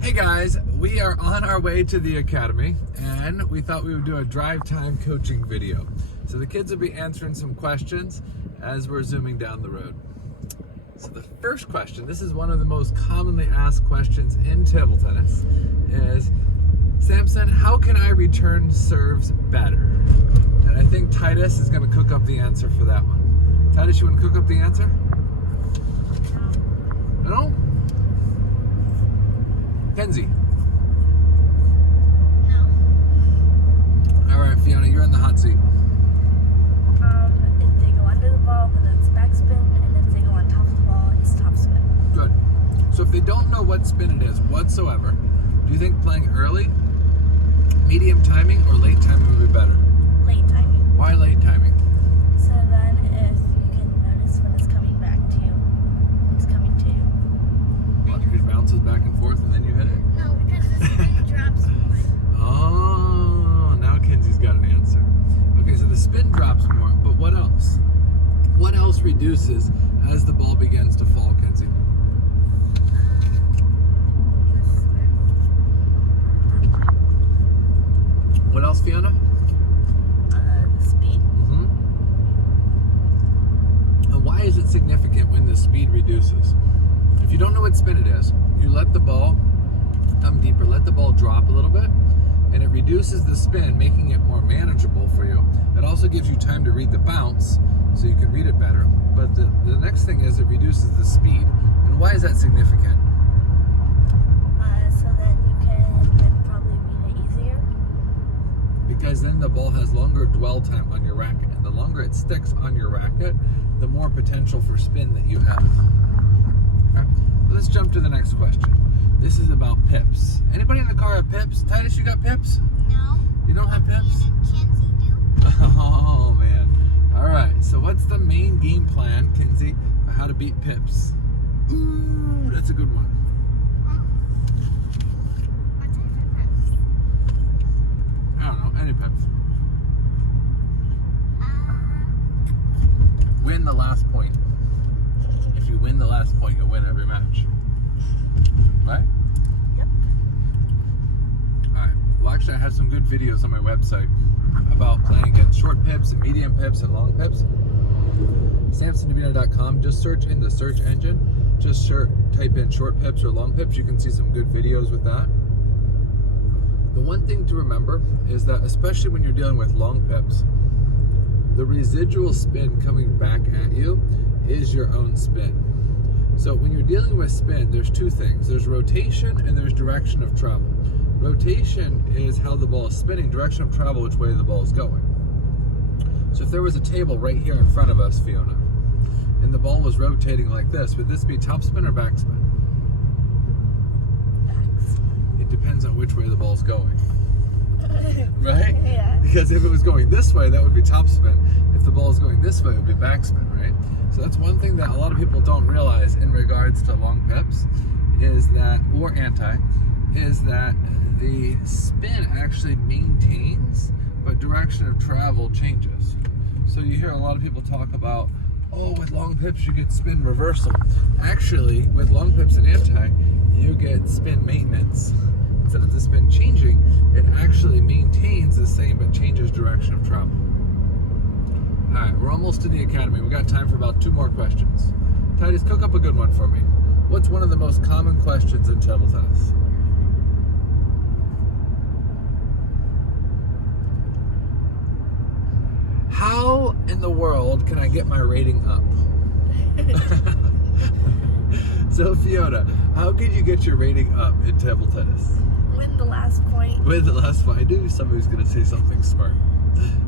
Hey guys, we are on our way to the academy and we thought we would do a drive time coaching video. So the kids will be answering some questions as we're zooming down the road. So the first question, this is one of the most commonly asked questions in table tennis, is Samson, how can I return serves better? And I think Titus is going to cook up the answer for that one. Titus, you want to cook up the answer? No? Kenzie? No. All right, Fiona, you're in the hot seat. If they go under the ball, then it's backspin, and if they go on top of the ball, it's topspin. Good. So if they don't know what spin it is whatsoever, do you think playing early, medium timing, or late timing would be better? Late timing. Why late timing? So then if you can notice when it's coming back to you, it's coming to you. Well, it bounces back and forth and then you hit it? No, because the spin drops more. Oh, now Kenzie's got an answer. Okay, so the spin drops more, but what else? What else reduces as the ball begins to fall, Kenzie? What else, Fiona? The speed. And why is it significant when the speed reduces? If you don't know what spin it is, you let the ball come deeper, let the ball drop a little bit, and it reduces the spin, making it more manageable for you. It also gives you time to read the bounce, so you can read it better. But the next thing is it reduces the speed. And why is that significant? So that you can probably read it easier. Because then the ball has longer dwell time on your racket. And the longer it sticks on your racket, the more potential for spin that you have. Okay. Let's jump to the next question. This is about pips. Anybody in the car have pips? Titus, you got pips? No. You don't have pips? Kenzie do. Oh, man. All right. So what's the main game plan, Kenzie, for how to beat pips? Ooh, that's a good one. I don't know. Any pips. Win the last point. If you win the last point, you'll win every match. Right? Yep. Alright. Well, actually, I have some good videos on my website about playing against short pips and medium pips and long pips. SamsonDavino.com. Just search in the search engine. Just type in short pips or long pips. You can see some good videos with that. The one thing to remember is that, especially when you're dealing with long pips, the residual spin coming back at you is your own spin. So when you're dealing with spin, there's two things. There's rotation and there's direction of travel. Rotation is how the ball is spinning. Direction of travel, which way the ball is going. So if there was a table right here in front of us, Fiona, and the ball was rotating like this, would this be topspin or backspin? It depends on which way the ball's going. Right? Yeah. Because if it was going this way, that would be topspin. If the ball is going this way, it would be backspin, right? So that's one thing that a lot of people don't realize in regards to long pips, is that, or anti, is that the spin actually maintains, but direction of travel changes. So you hear a lot of people talk about, oh, with long pips you get spin reversal. Actually, with long pips and anti, you get spin maintenance. Instead of the spin changing, it actually maintains the same but changes direction of travel. Alright, we're almost to the academy. We got time for about 2 more questions. Titus, cook up a good one for me. What's one of the most common questions in table tennis? How in the world can I get my rating up? So Fiona, how can you get your rating up in table tennis? Win the last point. Win the last point. I knew somebody's going to say something smart.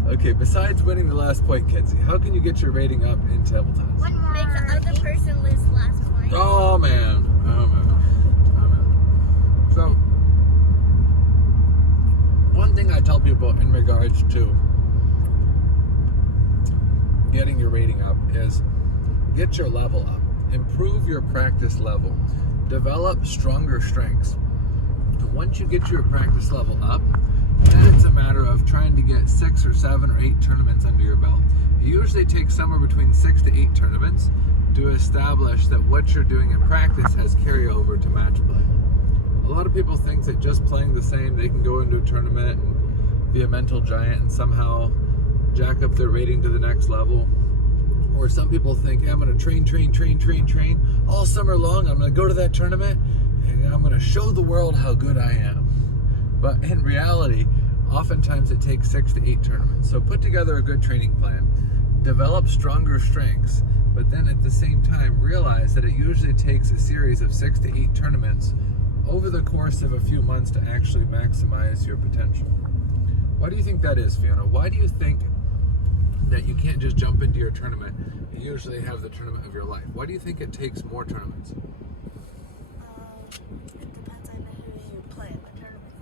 Okay, besides winning the last point, Kenzie, how can you get your rating up in table tennis? One more. Make the other person lose the last point. Oh man. Oh man. Oh man. So, one thing I tell people in regards to getting your rating up is get your level up. Improve your practice level. Develop stronger strengths. And once you get your practice level up, then it's a matter of trying to get 6 or 7 or 8 tournaments under your belt. It usually takes somewhere between 6 to 8 tournaments to establish that what you're doing in practice has carryover to match play. A lot of people think that just playing the same, they can go into a tournament and be a mental giant and somehow jack up their rating to the next level. Or some people think, hey, I'm going to train all summer long. I'm going to go to that tournament and I'm going to show the world how good I am. But in reality, oftentimes it takes 6 to 8 tournaments. So put together a good training plan, develop stronger strengths, but then at the same time realize that it usually takes a series of 6 to 8 tournaments over the course of a few months to actually maximize your potential. Why do you think that is, Fiona? Why do you think that you can't just jump into your tournament and usually have the tournament of your life? Why do you think it takes more tournaments? It depends on who you play in the tournament.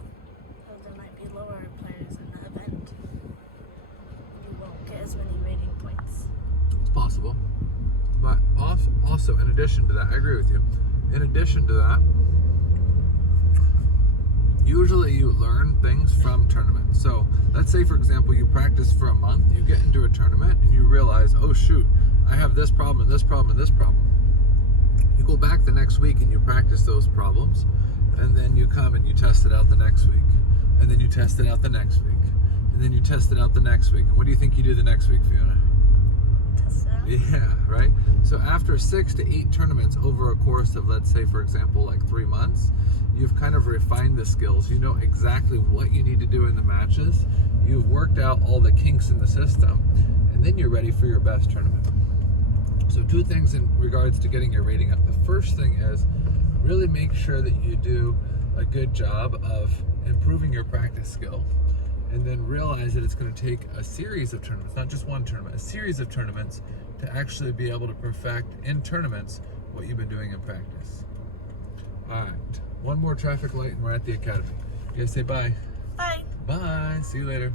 So there might be lower players in the event. You won't get as many rating points. It's possible. But also, in addition to that, I agree with you. In addition to that, usually you learn things from tournaments. So let's say, for example, you practice for a month, you get into a tournament and you realize, oh shoot, I have this problem and this problem and this problem. You go back the next week and you practice those problems, and then you come and you test it out the next week, and then you test it out the next week, and then you test it out the next week. And what do you think you do the next week, Fiona? Test it out. Yeah, right? So after 6 to 8 tournaments over a course of, let's say, for example, like 3 months, you've kind of refined the skills. You know exactly what you need to do in the matches. You've worked out all the kinks in the system, and then you're ready for your best tournament. So 2 things in regards to getting your rating up. The first thing is really make sure that you do a good job of improving your practice skill, and then realize that it's going to take a series of tournaments, not just one tournament, a series of tournaments to actually be able to perfect in tournaments what you've been doing in practice. All right, one more traffic light and we're at the academy. You guys say bye. Bye. Bye. See you later.